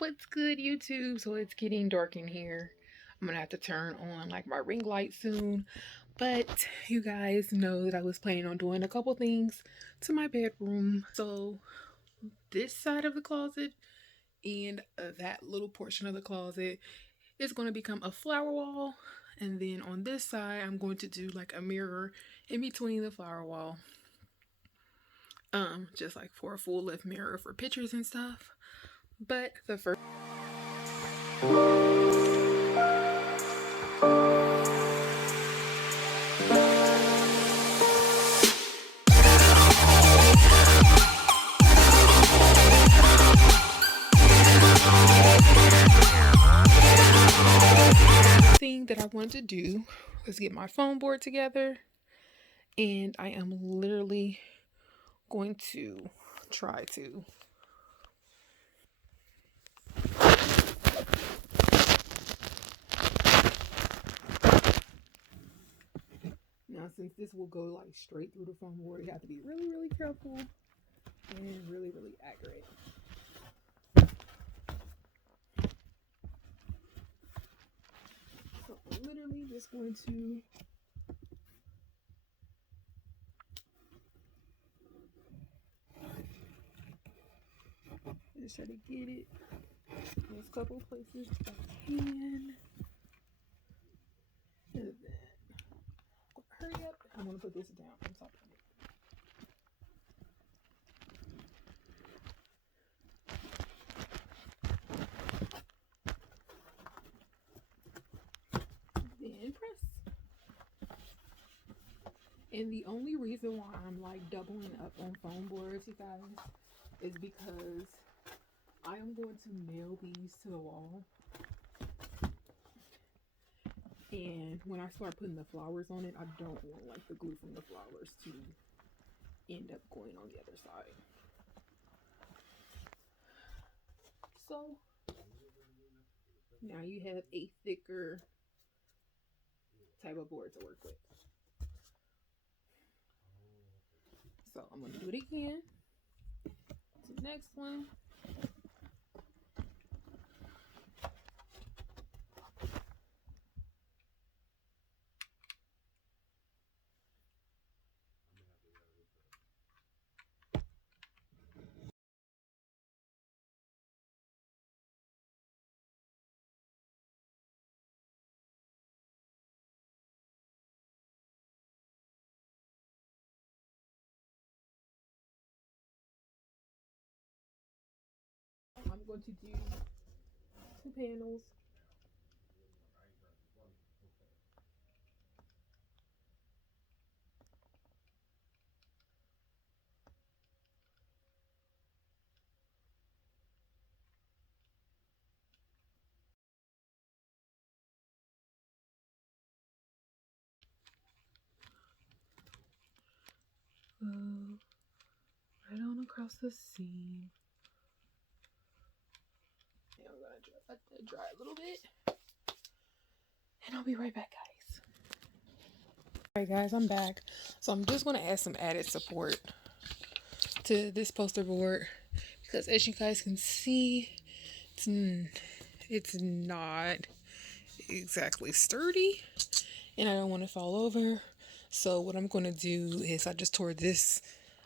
What's good, YouTube? So it's getting dark in here. I'm gonna have to turn on like my ring light soon. But you guys know that I was planning on doing a couple things to my bedroom. So this side of the closet and that little portion of the closet is going to become a flower wall. And then on this side, I'm going to do like a mirror in between the flower wall. Just like for a full length mirror for pictures and stuff. But the first thing that I wanted to do was get my foam board together, and I am literally going to try to now, since this will go like straight through the foam board, you have to be really careful and really accurate. So I'm literally just going to just try to get it in a couple of places if I can. And then hurry up. I'm gonna put this down on top of it. Then press. And the only reason why I'm like doubling up on foam boards, you guys, is because I am going to nail these to the wall. And when I start putting the flowers on it, I don't want like the glue from the flowers to end up going on the other side. So now you have a thicker type of board to work with. So I'm going to do it again. To the next one. I'm going to do 2 panels. Right on across the seam. And I'm going to let that dry a little bit. And I'll be right back, guys. Alright guys, I'm back. So I'm just going to add some added support to this poster board, because as you guys can see, it's not exactly sturdy and I don't want to fall over. So what I'm going to do is I just tore this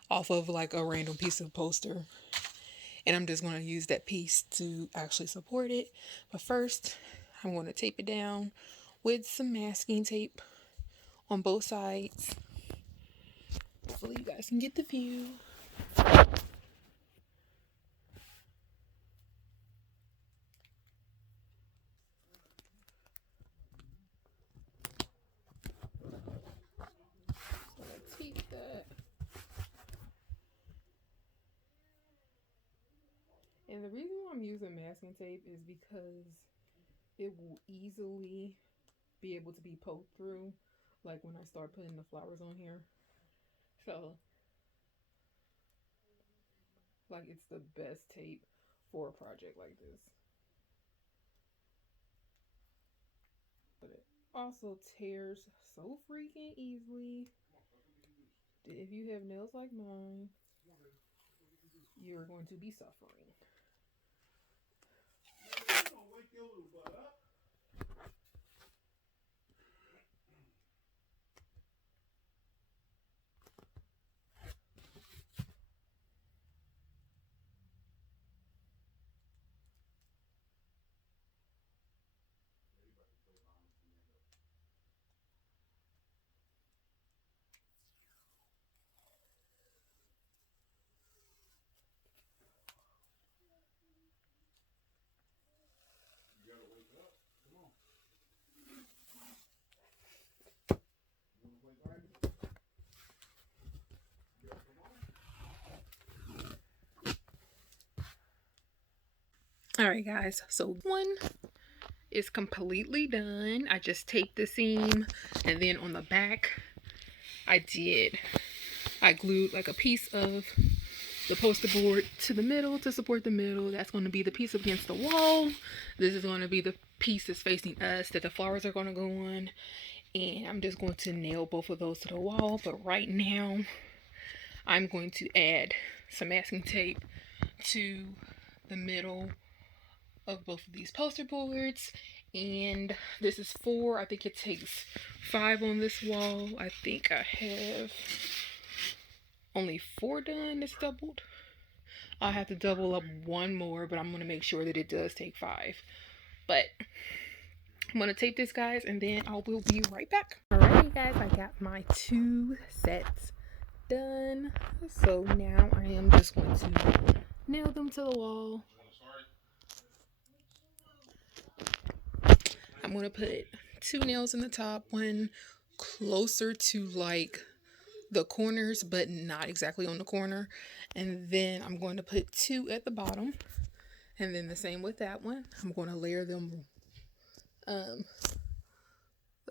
off of like a random piece of poster, and I'm just going to use that piece to actually support it. But first, I'm going to tape it down with some masking tape on both sides. Hopefully you guys can get the view. So let's tape that. And the reason why I'm using masking tape is because it will easily be able to be poked through, like when I start putting the flowers on here. So like it's the best tape for a project like this. But it also tears so freaking easily. If you have nails like mine, you're going to be suffering. All right, guys, so one is completely done. I just taped the seam, and then on the back I glued like a piece of the poster board to the middle to support the middle. That's going to be the piece against the wall. This is going to be the piece that's facing us that the flowers are going to go on. And I'm just going to nail both of those to the wall. But right now, I'm going to add some masking tape to the middle of both of these poster boards. And this is 4. I think it takes 5 on this wall. I think I have only 4 done. It's doubled. I have to double up 1 more, but I'm going to make sure that it does take 5. But I'm going to tape this, guys, and then I will be right back. Alright, guys, I got my 2 sets done. So now I am just going to nail them to the wall. I'm going to put 2 nails in the top, one closer to like the corners, but not exactly on the corner. And then I'm going to put 2 at the bottom. And then the same with that one. I'm going to layer them, the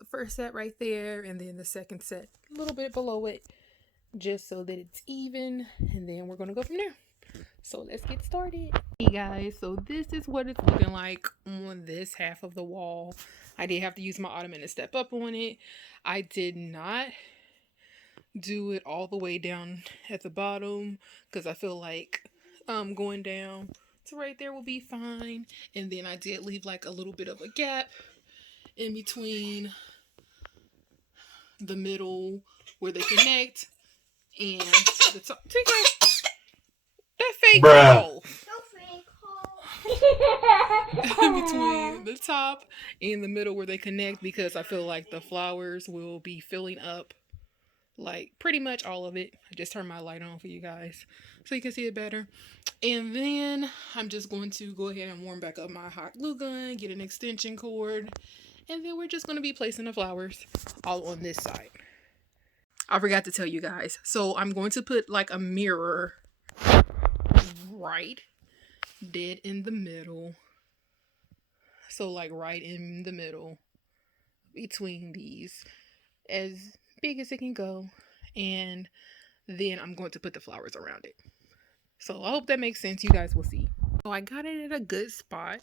first set right there, and then the second set a little bit below it, just so that it's even. And then we're going to go from there. So let's get started. Hey guys, so this is what it's looking like on this half of the wall. I did have to use my ottoman to step up on it. I did not do it all the way down at the bottom because I feel like going down to right there will be fine. And then I did leave like a little bit of a gap in between the middle where they connect and the top. That fake hole in between the top and the middle where they connect, because I feel like the flowers will be filling up like pretty much all of it. I just turned my light on for you guys so you can see it better. And then I'm just going to go ahead and warm back up my hot glue gun, get an extension cord, and then we're just going to be placing the flowers all on this side. I forgot to tell you guys, so I'm going to put like a mirror right dead in the middle. So like right in the middle between these, as big as it can go. And then I'm going to put the flowers around it. So I hope that makes sense. You guys will see. So I got it at a good spot.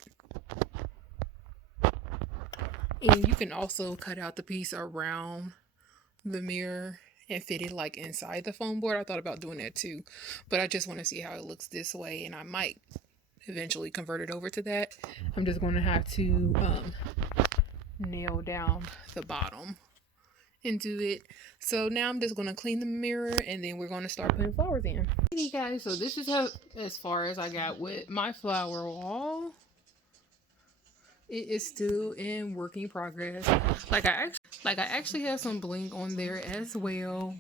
And you can also cut out the piece around the mirror and fit it like inside the foam board. I thought about doing that too, but I just want to see how it looks this way, and I might eventually convert it over to that. I'm just going to have to nail down the bottom and do it. So now I'm just going to clean the mirror, and then we're going to start putting flowers in. Hey guys, so this is how as far as I got with my flower wall. It is still in working progress. Like I actually have some bling on there as well.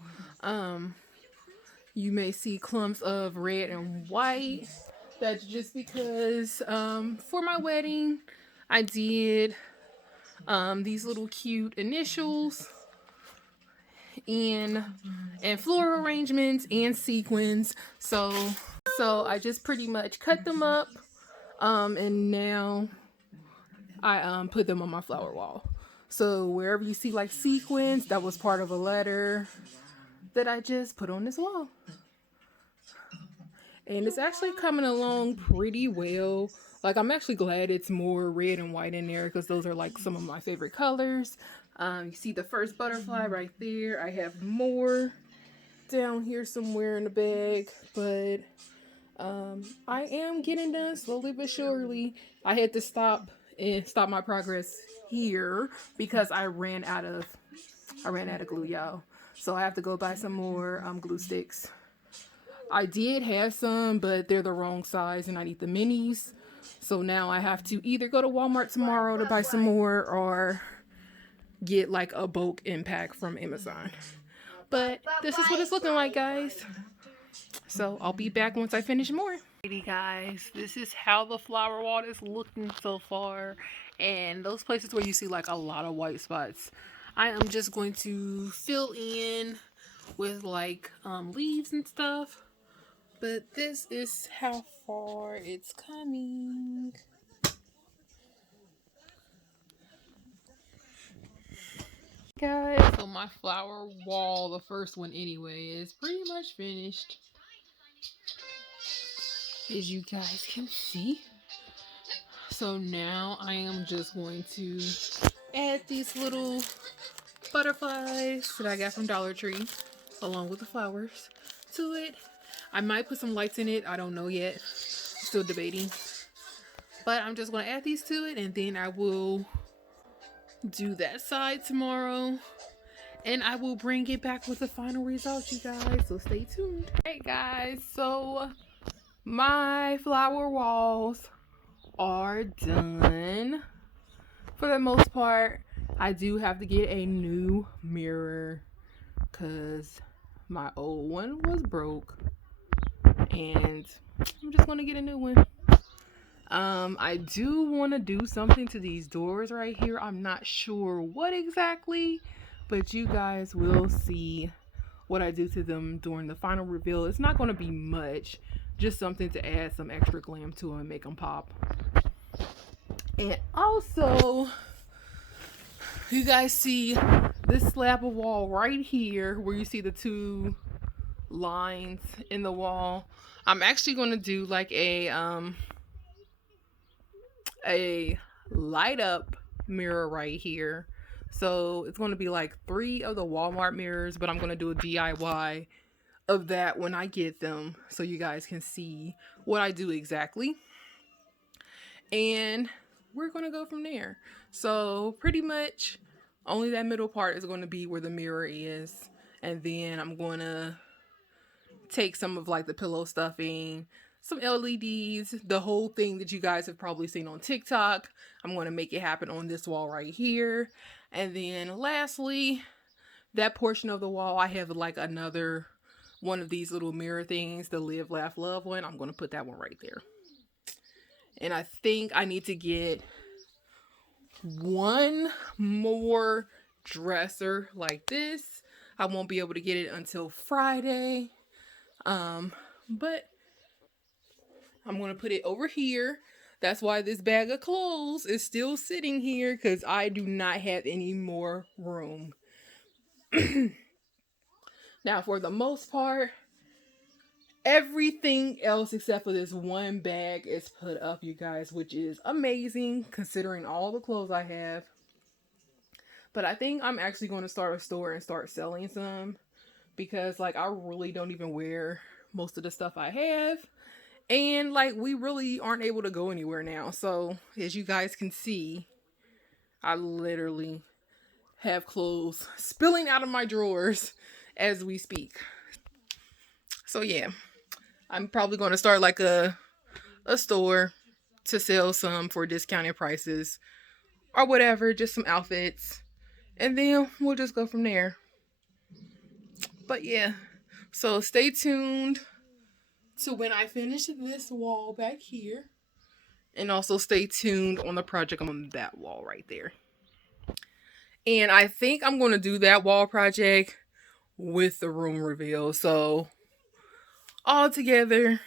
You may see clumps of red and white. That's just because for my wedding I did these little cute initials and floral arrangements and sequins. So I just pretty much cut them up and now I put them on my flower wall. So wherever you see like sequins, that was part of a letter that I just put on this wall. And it's actually coming along pretty well. Like, I'm actually glad it's more red and white in there because those are like some of my favorite colors. You see the first butterfly right there. I have more down here somewhere in the bag, but I am getting done slowly but surely. I had to stop my progress here because I ran out of glue, y'all. So I have to go buy some more glue sticks. I did have some, but they're the wrong size and I need the minis. So now I have to either go to Walmart tomorrow to buy some more or get like a bulk impact from Amazon. But this is what it's looking like, guys. So I'll be back once I finish more. Alrighty guys, this is how the flower wall is looking so far. And those places where you see like a lot of white spots, I am just going to fill in with like leaves and stuff. But this is how far it's coming. my flower wall, the first one anyway, is pretty much finished. As you guys can see. So now I am just going to add these little butterflies that I got from Dollar Tree along with the flowers to it. I might put some lights in it. I don't know yet. Still debating. But I'm just going to add these to it, and then I will do that side tomorrow. And I will bring it back with the final result, you guys. So stay tuned. Hey guys, so my flower walls are done for the most part. I do have to get a new mirror because my old one was broke, and I'm just gonna get a new one. I do want to do something to these doors right here. I'm not sure what exactly, but you guys will see what I do to them during the final reveal. It's not going to be much, just something to add some extra glam to them and make them pop. And also, you guys see this slab of wall right here where you see the two lines in the wall. I'm actually going to do like a light up mirror right here. So it's going to be like 3 of the Walmart mirrors, but I'm going to do a DIY of that when I get them so you guys can see what I do exactly. And we're going to go from there. So pretty much only that middle part is going to be where the mirror is. And then I'm going to take some of like the pillow stuffing, some LEDs, the whole thing that you guys have probably seen on TikTok. I'm going to make it happen on this wall right here. And then lastly, that portion of the wall, I have like another one of these little mirror things, the Live, Laugh, Love one. I'm going to put that one right there. And I think I need to get one more dresser like this. I won't be able to get it until Friday. But I'm going to put it over here. That's why this bag of clothes is still sitting here, because I do not have any more room. Now, for the most part, everything else except for this one bag is put up, you guys, which is amazing considering all the clothes I have. But I think I'm actually going to start a store and start selling some, because like I really don't even wear most of the stuff I have. And like we really aren't able to go anywhere now. So as you guys can see, I literally have clothes spilling out of my drawers as we speak. So yeah, I'm probably going to start like a store to sell some for discounted prices or whatever, just some outfits. And then we'll just go from there. But yeah, so stay tuned to when I finish this wall back here. And also stay tuned on the project on that wall right there. And I think I'm going to do that wall project with the room reveal. So all together,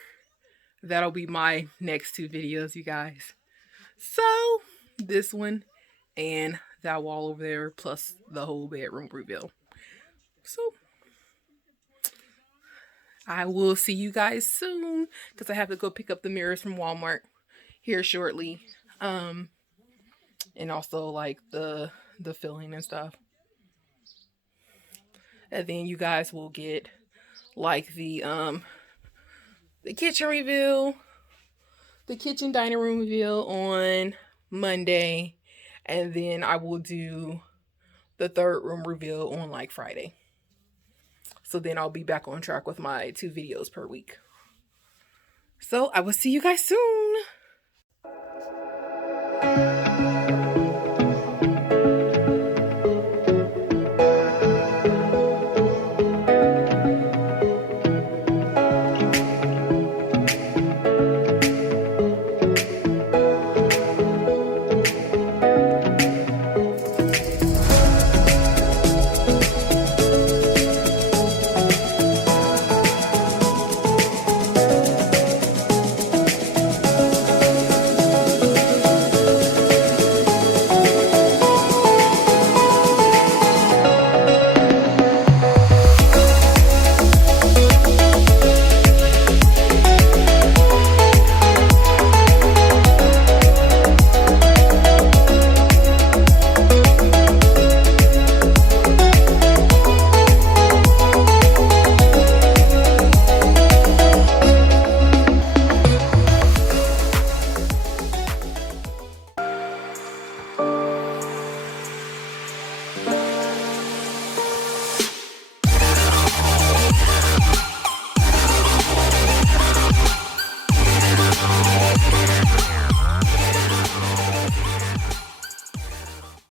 that'll be my next 2 videos, you guys. So this one and that wall over there, plus the whole bedroom reveal. So I will see you guys soon, because I have to go pick up the mirrors from Walmart here shortly. And also like the filling and stuff. And then you guys will get like the kitchen reveal, the kitchen dining room reveal on Monday, and then I will do the 3rd room reveal on like Friday. So then I'll be back on track with my 2 videos per week. So I will see you guys soon.